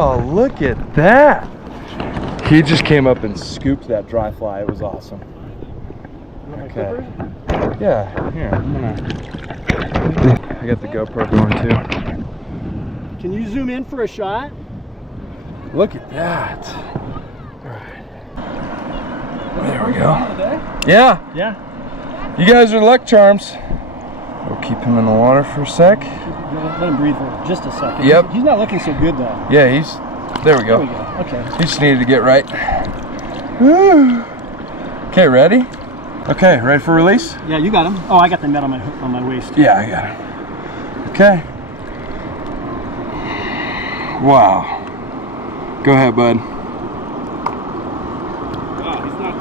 Oh, look at that. He just came up and scooped that dry fly. It was awesome. Okay. Yeah, here, I'm gonna... I got the GoPro going too. Can you zoom in for a shot? Look at that. All right. There we go. Yeah. Yeah. You guys are luck charms. We'll keep him in the water for a sec. Let him breathe for just a second. Yep. He's not looking so good though. Yeah, there we go. There we go. Okay. He just needed to get right. Okay, ready? Okay, ready for release? Yeah, you got him. Oh, I got the net on my waist. Yeah, I got him. Okay. Wow. Go ahead, bud. Wow, he's not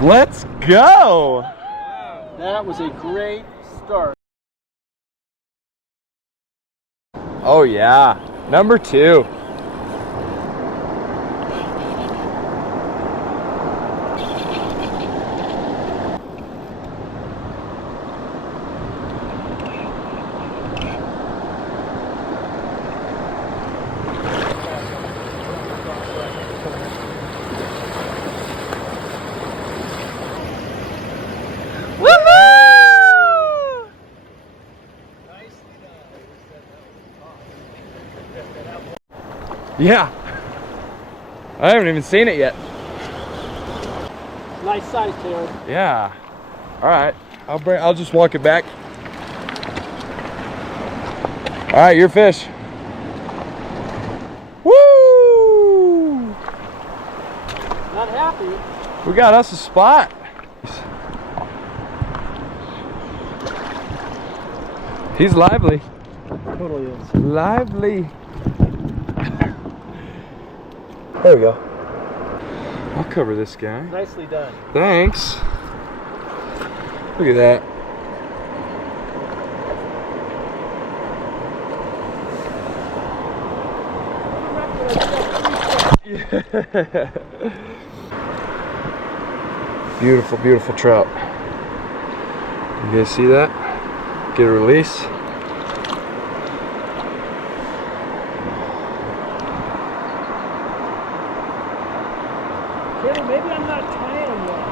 too... Let's go! Wow. That was a great start. Oh yeah, number 2. Yeah, I haven't even seen it yet. Nice size, Taylor. Yeah. All right, I'll just walk it back. All right, your fish. Woo! Not happy. We got us a spot. He's lively. Totally is. Lively. There we go. I'll cover this guy. Nicely done. Thanks. Look at that. Beautiful, beautiful trout. You guys see that? Get a release. Taylor, maybe I'm not tying him well.